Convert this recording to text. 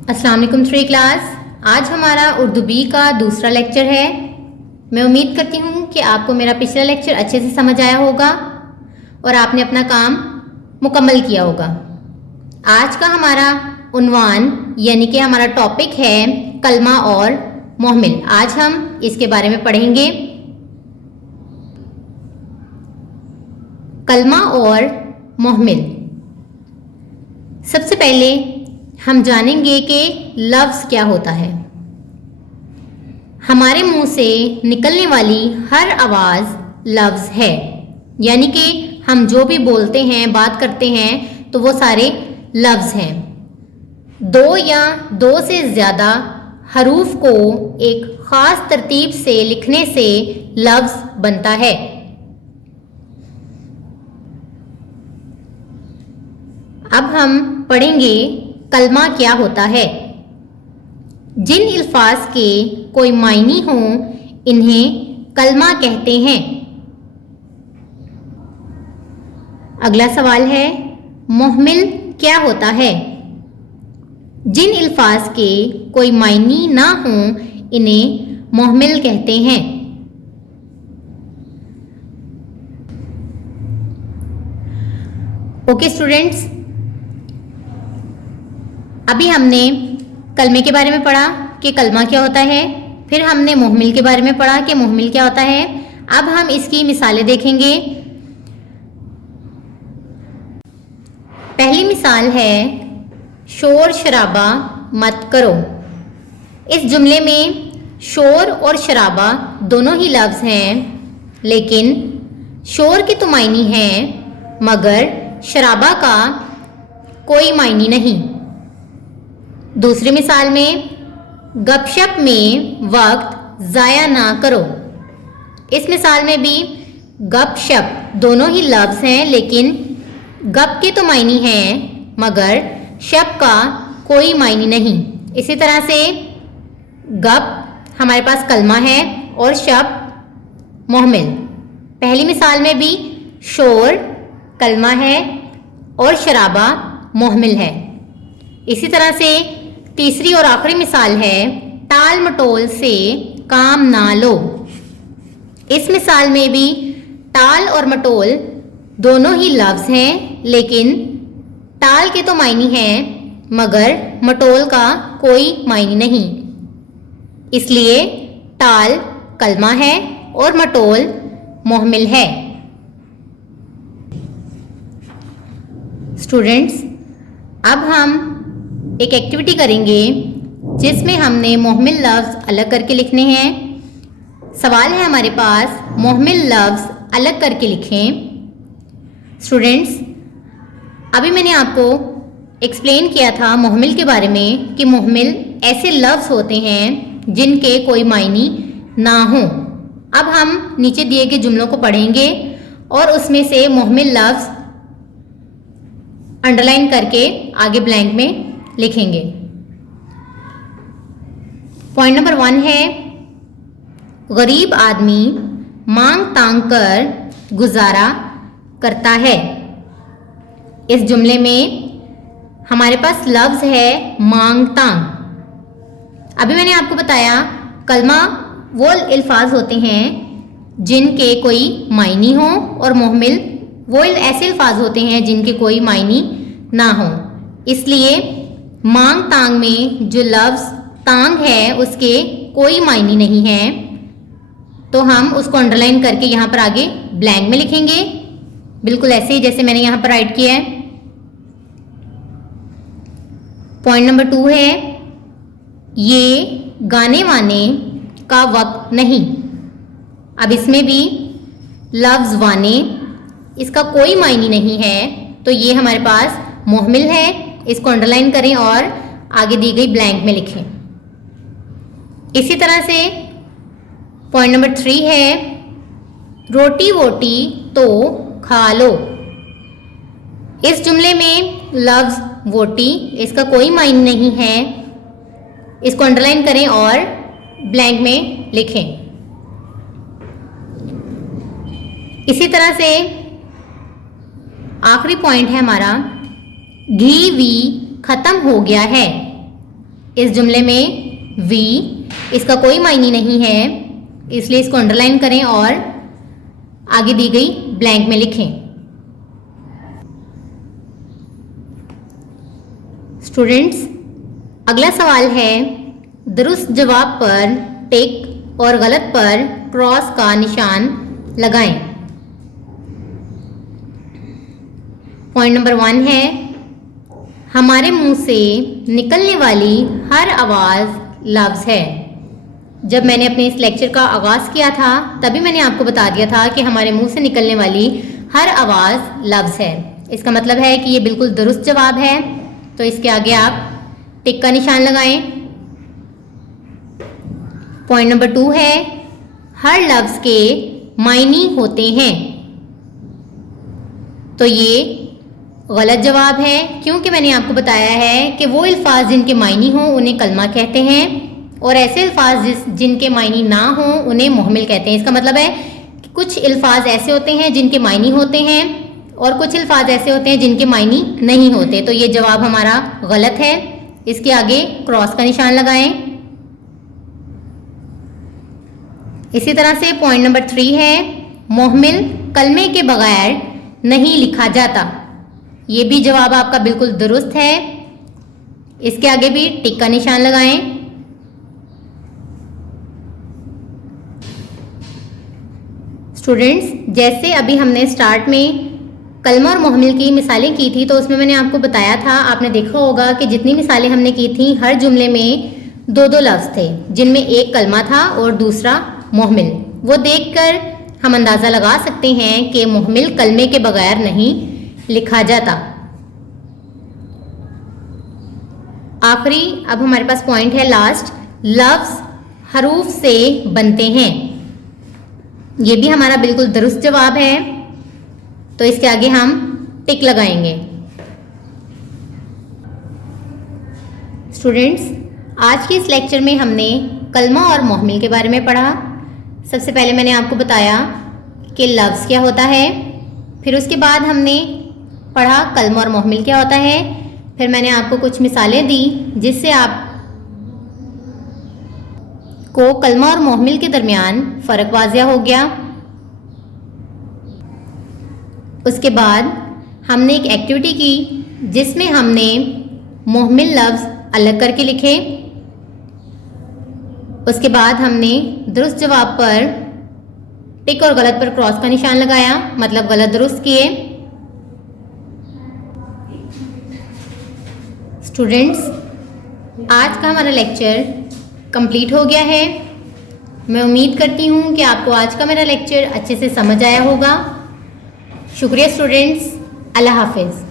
अस्सलाम वालेकुम three class. आज हमारा उर्दू बी का दूसरा लेक्चर है। मैं उम्मीद करती हूँ कि आपको मेरा पिछला लेक्चर अच्छे से समझ आया होगा और आपने अपना काम मुकम्मल किया होगा। आज का हमारा उन्वान यानी कि हमारा टॉपिक है कलमा और मोहमिल। आज हम इसके बारे में पढ़ेंगे। कलमा और मोहमिल। सबसे पहले हम जानेंगे कि लफ्ज़ क्या होता है। हमारे मुंह से निकलने वाली हर आवाज़ लफ्ज़ है, यानी कि हम जो भी बोलते हैं, बात करते हैं, तो वो सारे लफ्ज़ हैं। दो या दो से ज़्यादा हरूफ को एक ख़ास तरतीब से लिखने से लफ्ज़ बनता है। अब हम पढ़ेंगे कलमा क्या होता है। जिन अल्फाज के कोई मायनी हो इन्हें कलमा कहते हैं। अगला सवाल है, मोहमिल क्या होता है। जिन अल्फाज के कोई मायनी ना हो इन्हें मोहमिल कहते हैं। ओके स्टूडेंट्स, अभी हमने कलमे के बारे में पढ़ा कि कलमा क्या होता है, फिर हमने मोहमिल के बारे में पढ़ा कि मोहमिल क्या होता है। अब हम इसकी मिसालें देखेंगे। पहली मिसाल है, शोर शराबा मत करो। इस जुमले में शोर और शराबा दोनों ही लफ्ज़ हैं, लेकिन शोर की तो मायनी है मगर शराबा का कोई मायनी नहीं। दूसरी मिसाल में, गपशप में वक्त ज़ाया ना करो। इस मिसाल में भी गपशप दोनों ही लफ्ज़ हैं, लेकिन गप के तो मायनी हैं मगर शप का कोई मायनी नहीं। इसी तरह से गप हमारे पास कलमा है और शप मोहमिल। पहली मिसाल में भी शोर कलमा है और शराबा मोहमिल है। इसी तरह से तीसरी और आखिरी मिसाल है, टाल मटोल से काम ना लो। इस मिसाल में भी टाल और मटोल दोनों ही लफ्ज़ हैं, लेकिन टाल के तो मायनी हैं मगर मटोल का कोई मायनी नहीं। इसलिए टाल कलमा है और मटोल मोहमिल है। स्टूडेंट्स, अब हम एक एक्टिविटी करेंगे जिसमें हमने मोहमिल लफ्ज़ अलग करके लिखने हैं। सवाल है हमारे पास, मोहमिल लफ्ज़ अलग करके लिखें। स्टूडेंट्स, अभी मैंने आपको एक्सप्लेन किया था मोहमिल के बारे में कि मोहमिल ऐसे लफ्ज़ होते हैं जिनके कोई मायनी ना हो। अब हम नीचे दिए गए जुमलों को पढ़ेंगे और उसमें से मोहमिल लफ्ज़ अंडरलाइन करके आगे ब्लैंक में लिखेंगे। पॉइंट नंबर 1 है, गरीब आदमी मांग तांग कर गुजारा करता है। इस जुमले में हमारे पास लफ्ज़ है मांग तांग। अभी मैंने आपको बताया कलमा वो अल्फाज होते हैं जिनके कोई मायनी हो और मोहमिल वो ऐसे अल्फाज होते हैं जिनके कोई मायनी ना हो। इसलिए मांग तांग में जो लफ्ज़ तांग है उसके कोई मायनी नहीं है, तो हम उसको अंडरलाइन करके यहाँ पर आगे ब्लैंक में लिखेंगे, बिल्कुल ऐसे ही जैसे मैंने यहाँ पर राइट किया है। पॉइंट नंबर 2 है, ये गाने वाने का वक्त नहीं। अब इसमें भी लफ्ज़ वाने, इसका कोई मायनी नहीं है, तो ये हमारे पास मोहमिल है। इसको अंडरलाइन करें और आगे दी गई ब्लैंक में लिखें। इसी तरह से पॉइंट नंबर 3 है, रोटी वोटी तो खा लो। इस जुमले में लफ्ज़ वोटी, इसका कोई मायने नहीं है, इसको अंडरलाइन करें और ब्लैंक में लिखें। इसी तरह से आखिरी पॉइंट है हमारा, घी वी खत्म हो गया है। इस जुमले में वी इसका कोई मायने नहीं है, इसलिए इसको अंडरलाइन करें और आगे दी गई ब्लैंक में लिखें। स्टूडेंट्स, अगला सवाल है दुरुस्त जवाब पर टिक और गलत पर क्रॉस का निशान लगाएं। पॉइंट नंबर 1 है हमारे मुंह से निकलने वाली हर आवाज़ लफ्ज़ है। जब मैंने अपने इस लेक्चर का आगाज़ किया था तभी मैंने आपको बता दिया था कि हमारे मुंह से निकलने वाली हर आवाज़ लफ्ज़ है। इसका मतलब है कि ये बिल्कुल दुरुस्त जवाब है, तो इसके आगे आप टिक का निशान लगाएं। पॉइंट नंबर 2 है हर लफ्ज़ के मायने होते हैं, तो ये गलत जवाब है, क्योंकि मैंने आपको बताया है कि वो अल्फाज जिनके मायने हों उन्हें कलमा कहते हैं और ऐसे अल्फाज जिनके मायने ना हों उन्हें मुहमिल कहते हैं। इसका मतलब है कि कुछ अल्फाज ऐसे होते हैं जिनके मायने होते हैं और कुछ अल्फाज ऐसे होते हैं जिनके मायने नहीं होते, तो ये जवाब हमारा गलत है। इसके आगे क्रॉस का निशान लगाएं। इसी तरह से पॉइंट नंबर 3 है मुहमिल कलमे के बगैर नहीं लिखा जाता। ये भी जवाब आपका बिल्कुल दुरुस्त है। इसके आगे भी टिक का निशान लगाएं। स्टूडेंट्स, जैसे अभी हमने स्टार्ट में कलमा और मुहमिल की मिसालें की थी, तो उसमें मैंने आपको बताया था, आपने देखा होगा कि जितनी मिसालें हमने की थी हर जुमले में 2-2 लफ्ज़ थे, जिनमें एक कलमा था और दूसरा मुहमिल। वो देखकर हम अंदाज़ा लगा सकते हैं कि मुहमिल कलमे के बगैर नहीं लिखा जाता। आखिरी अब हमारे पास पॉइंट है लास्ट, लफ्ज़ हरूफ से बनते हैं। ये भी हमारा बिल्कुल दुरुस्त जवाब है, तो इसके आगे हम टिक लगाएंगे। स्टूडेंट्स, आज के इस लेक्चर में हमने कलमा और मुहमिल के बारे में पढ़ा। सबसे पहले मैंने आपको बताया कि लफ्ज़ क्या होता है, फिर उसके बाद हमने पढ़ा कलमा और मुहमिल क्या होता है, फिर मैंने आपको कुछ मिसालें दी जिससे आप को कलमा और मुहमिल के दरमियान फ़र्क वाज़िया हो गया। उसके बाद हमने एक एक्टिविटी की जिसमें हमने मुहमिल लफ्ज़ अलग करके लिखे। उसके बाद हमने दुरुस्त जवाब पर टिक और गलत पर क्रॉस का निशान लगाया, मतलब गलत दुरुस्त किए। स्टूडेंट्स, आज का हमारा लेक्चर कंप्लीट हो गया है। मैं उम्मीद करती हूँ कि आपको आज का मेरा लेक्चर अच्छे से समझ आया होगा। शुक्रिया स्टूडेंट्स, अल्लाह हाफिज़।